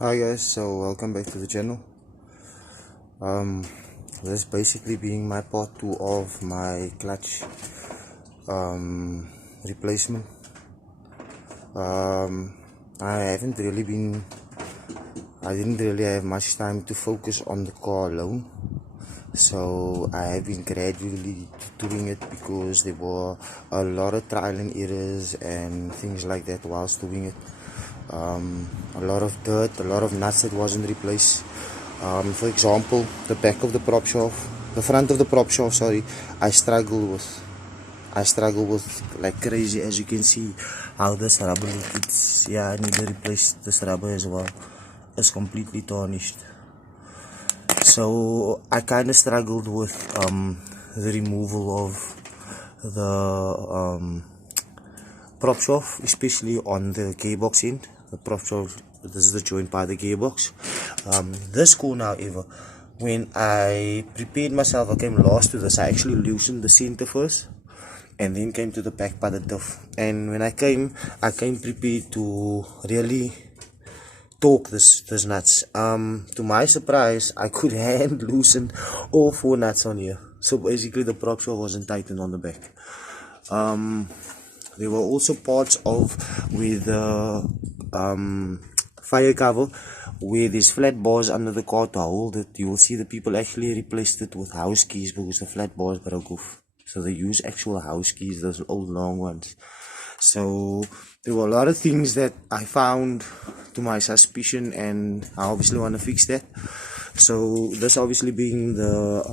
Hi guys, so welcome back to the channel. This basically being my part 2 of my clutch replacement. I didn't really have much time to focus on the car alone, so I have been gradually doing it because there were a lot of trial and errors and things like that whilst doing it. A lot of dirt, a lot of nuts that wasn't replaced. For example, the back of the prop shaft, the front of the prop shaft, sorry, I struggle with like crazy. As you can see how this rubber, I need to replace this rubber as well. It's completely tarnished. So I kind of struggled with the removal of the prop shaft, especially on the gearbox end. The prop shaft, this is the joint by the gearbox. This corner, however, when I prepared myself, I came last to this. I actually loosened the center first and then came to the back by the diff. And when I came prepared to really torque this nuts. To my surprise, I could hand loosen all 4 nuts on here. So basically the prop shaft wasn't tightened on the back. There were also parts of with the fire cover where there's flat bars under the car to hold it. You will see the people actually replaced it with house keys because the flat bars broke off. So they use actual house keys, those old long ones. So there were a lot of things that I found to my suspicion, and I obviously want to fix that. So this obviously being the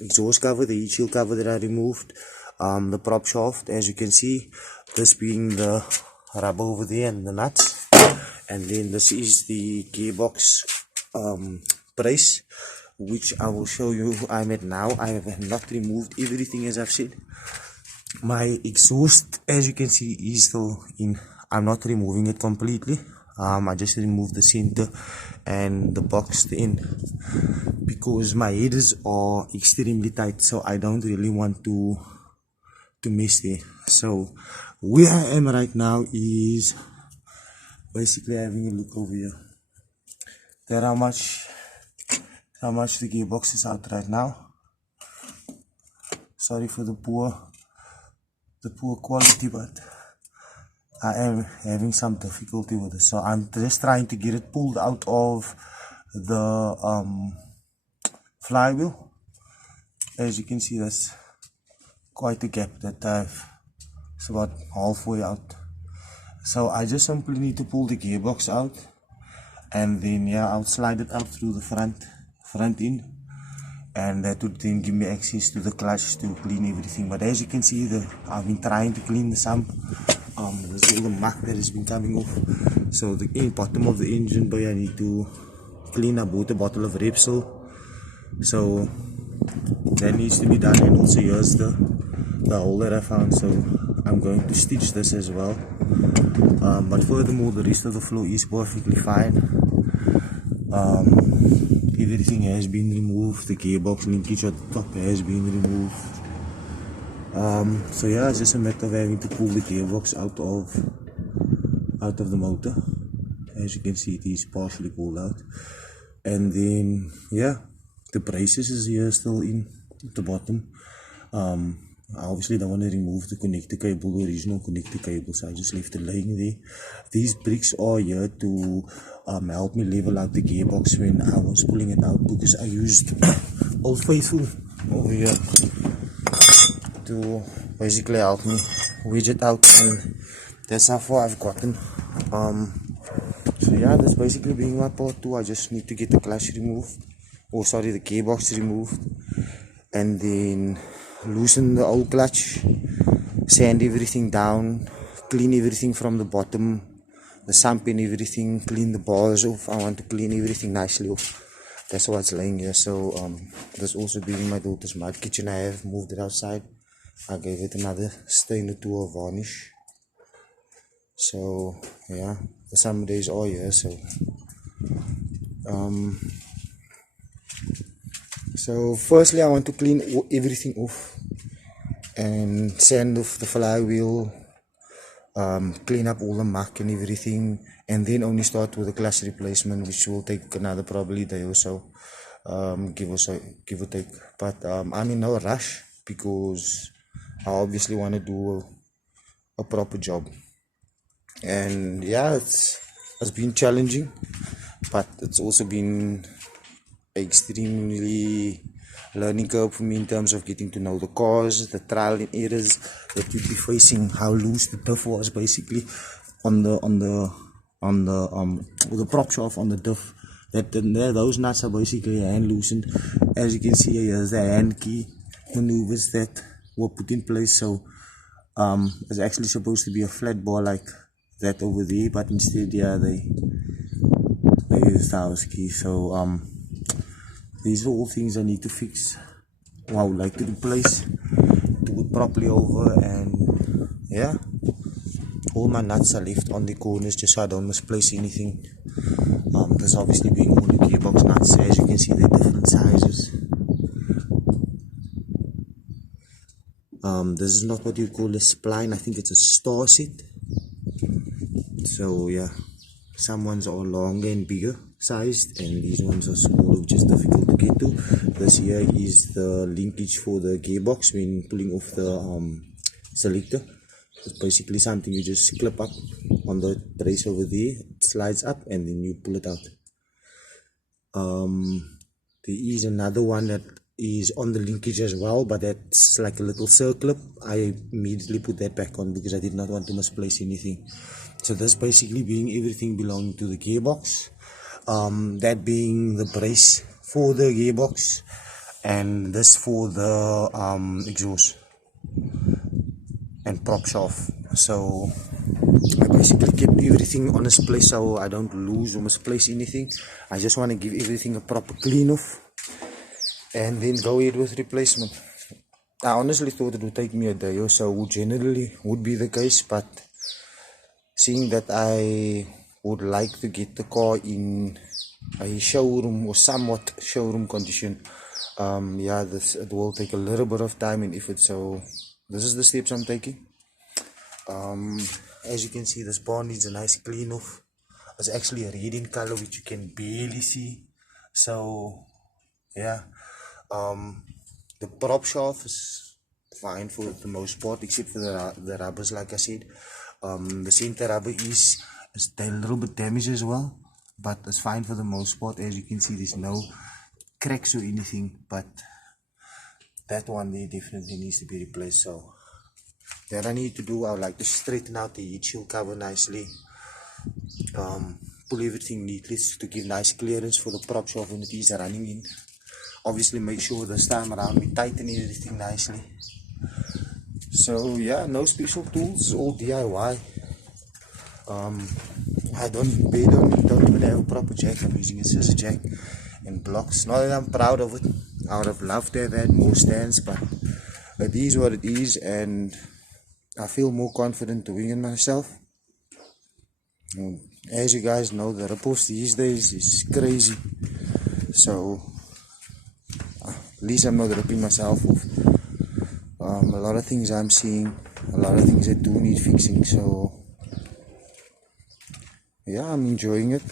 exhaust cover, the heat shield cover that I removed. The prop shaft, as you can see, this being the rubber over there and the nuts, and then this is the gearbox brace, which I will show you I'm at now. I have not removed everything, as I've said. My exhaust, as you can see, is still in. I'm not removing it completely. I just removed the center and the box end because my headers are extremely tight, so I don't really want to mess there. So where I am right now is basically having a look over here. There how much the gearbox is out right now. Sorry for the poor quality, but I am having some difficulty with it. So I'm just trying to get it pulled out of the flywheel. As you can see, that's quite a gap that it's about halfway out. So I just simply need to pull the gearbox out, and then I'll slide it out through the front end, and that would then give me access to the clutch to clean everything. But as you can see, I've been trying to clean the sump. There's all the muck that has been coming off. So the bottom of the engine bay, I need to clean. I bought a bottle of Repsol, so that needs to be done. And also here's the hole that I found, so I'm going to stitch this as well. But furthermore, the rest of the floor is perfectly fine. Everything has been removed. The gearbox linkage at the top has been removed. So it's just a matter of having to pull the gearbox out of the motor. As you can see, it is partially pulled out, and then the braces is here still in at the bottom. I obviously don't want to remove the connector cable, the original connector cable, so I just left it laying there. These bricks are here to help me level out the gearbox when I was pulling it out, because I used Old Faithful over here to basically help me wedge it out, and that's how far I've gotten. So that's basically being my part 2. I just need to get the clutch removed, the gearbox removed, and then loosen the old clutch, sand everything down, clean everything from the bottom, the sump and everything, clean the bars off. I want to clean everything nicely off. That's what's laying here. So this also being my daughter's mud kitchen. I have moved it outside. I gave it another stain or two of varnish. So the summer days are here. So firstly, I want to clean everything off and sand off the flywheel, clean up all the muck and everything, and then only start with the clutch replacement, which will take another probably day or so, give or take. But I'm in no rush because I obviously want to do a proper job. And yeah, it's been challenging, but it's also been extremely learning curve for me in terms of getting to know the cars, the trial and errors that you'd be facing, how loose the diff was basically on the prop shaft on the diff. Those nuts are basically hand loosened. As you can see, here's the hand key maneuvers that were put in place. So it's actually supposed to be a flat bar like that over there, but instead, yeah, they used the house key. So these are all things I need to fix. I would like to replace, do it properly over, and yeah, all my nuts are left on the corners just so I don't misplace anything. This obviously being all the gearbox nuts, as you can see they're different sizes. This is not what you call a spline, I think it's a star set. So yeah, some ones are longer and bigger sized, and these ones are smaller, which is difficult to get to. This here is the linkage for the gearbox when pulling off the selector. It's basically something you just clip up on the brace over there, it slides up and then you pull it out. There is another one that is on the linkage as well, but that's like a little circlip. I immediately put that back on because I did not want to misplace anything. So this basically being everything belonging to the gearbox, that being the brace for the gearbox, and this for the exhaust and prop shaft. So I basically kept everything on its place so I don't lose or misplace anything. I just want to give everything a proper clean off and then go ahead with replacement. I honestly thought it would take me a day or so, which generally would be the case, but seeing that I would like to get the car in a showroom or somewhat showroom condition, yeah, it will take a little bit of time and effort, so this is the steps I'm taking. As you can see, this bar needs a nice clean off. It's actually a red in color which you can barely see, so yeah. The prop shaft is fine for the most part, except for the rubbers, like I said. The center rubber is a little bit damaged as well, but it's fine for the most part. As you can see, there's no cracks or anything, but that one there definitely needs to be replaced. So that I need to do. I would like to straighten out the heat shield cover nicely, pull everything neatly to give nice clearance for the prop shaft when it is running in. Obviously make sure this time around we tighten everything nicely. So yeah, no special tools, all DIY. I don't even have a proper jack. I'm using a scissor jack and blocks. Not that I'm proud of it. I would have loved to have had more stands, but it is what it is, and I feel more confident doing it myself. And as you guys know, the ripoffs these days is crazy, so at least I'm not ripping myself off. A lot of things I'm seeing, a lot of things that do need fixing, so yeah, I'm enjoying it.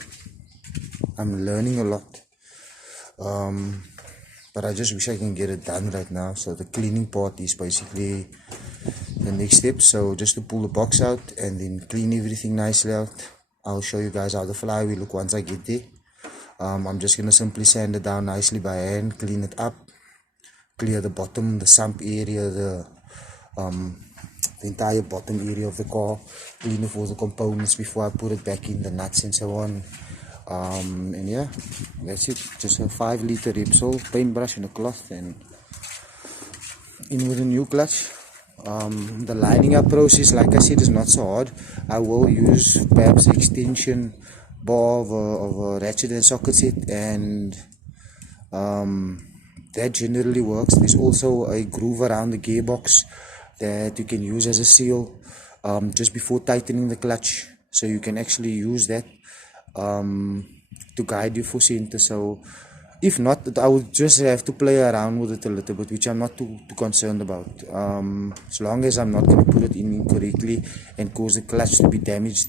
I'm learning a lot, but I just wish I can get it done right now. So the cleaning part is basically the next step. So just to pull the box out and then clean everything nicely out. I'll show you guys how the fly will look once I get there. I'm just gonna simply sand it down nicely by hand, clean it up, clear the bottom, the sump area, the entire bottom area of the car, clean off all the components before I put it back in, the nuts and so on. And yeah, that's it. Just a 5-liter Repsol paintbrush and a cloth, and in with a new clutch. The lining up process, like I said, is not so hard. I will use perhaps the extension bar of a ratchet and socket set, and that generally works. There's also a groove around the gearbox that you can use as a seal just before tightening the clutch, so you can actually use that to guide you for center. So If not, I would just have to play around with it a little bit, which I'm not too concerned about. As long as I'm not going to put it in incorrectly and cause the clutch to be damaged.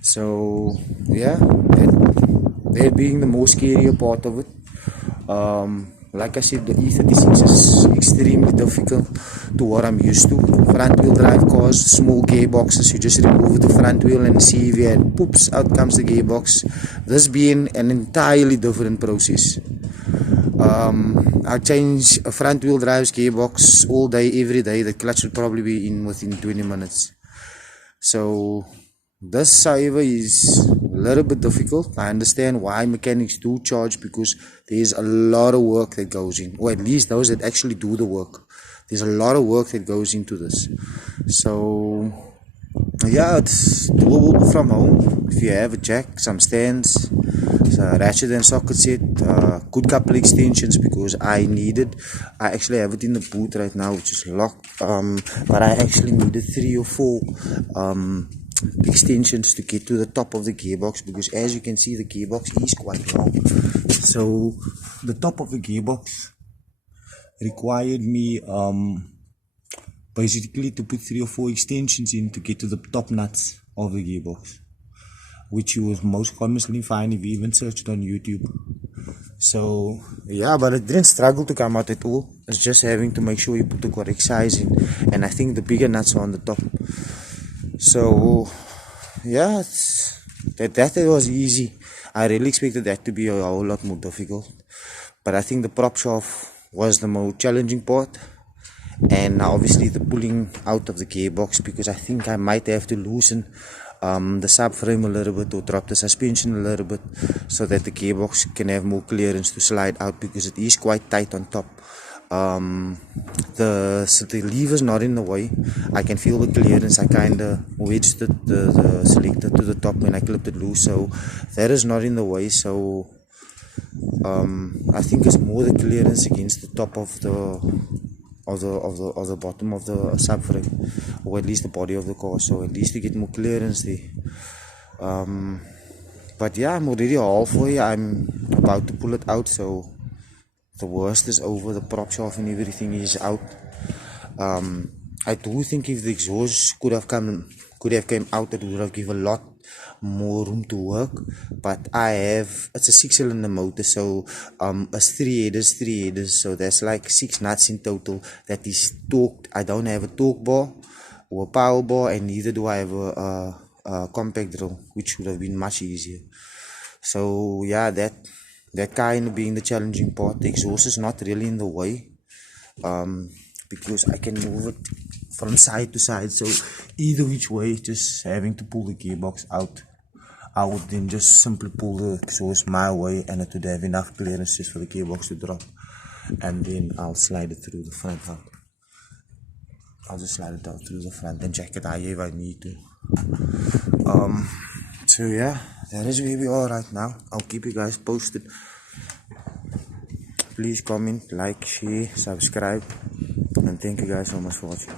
So yeah, that being the most scarier part of it. Like I said, the E36 is extremely difficult to what I'm used to. Front wheel drive cars, small gearboxes, you just remove the front wheel and see if you had poops, out comes the gearbox. This being an entirely different process. I change a front wheel drive gearbox all day, every day. The clutch will probably be in within 20 minutes. So this, however, is a little bit difficult. I understand why mechanics do charge, because there's a lot of work that goes in, or at least those that actually do the work. There's a lot of work that goes into this. So yeah, it's doable from home if you have a jack, some stands, a ratchet and socket set, good couple extensions, because I actually have it in the boot right now, which is locked, but I actually needed 3 or 4 extensions to get to the top of the gearbox, because as you can see, the gearbox is quite long. So the top of the gearbox required me basically to put 3 or 4 extensions in to get to the top nuts of the gearbox, which you will most commonly find if you even searched on YouTube. So yeah, but it didn't struggle to come out at all. It's just having to make sure you put the correct size in, and I think the bigger nuts are on the top. So yeah, that was easy. I really expected that to be a whole lot more difficult, but I think the prop shaft was the more challenging part, and obviously the pulling out of the gearbox, because I think I might have to loosen the subframe a little bit, or drop the suspension a little bit, so that the gearbox can have more clearance to slide out, because it is quite tight on top. The lever's not in the way. I can feel the clearance. I kind of wedged the selector to the top when I clipped it loose, so that is not in the way. So I think it's more the clearance against the top of the bottom of the subframe, or at least the body of the car, so at least to get more clearance there. But yeah, I'm already halfway. I'm about to pull it out, so the worst is over. The prop shaft and everything is out. I do think if the exhaust could have came out, it would have given a lot more room to work, but it's a 6-cylinder motor, so it's 3 headers, so that's like 6 nuts in total that is torqued. I don't have a torque bar or a power bar, and neither do I have a compact drill, which would have been much easier. So yeah, that kind of being the challenging part. The exhaust is not really in the way, because I can move it from side to side, so either which way, just having to pull the gearbox out, I would then just simply pull the exhaust my way, and it would have enough clearance just for the gearbox to drop, and then I'll slide it through the front out. I'll just slide it out through the front and jack it high if I need to. So yeah, that is where we are right now. I'll keep you guys posted. Please comment, like, share, subscribe, and thank you guys so much for watching.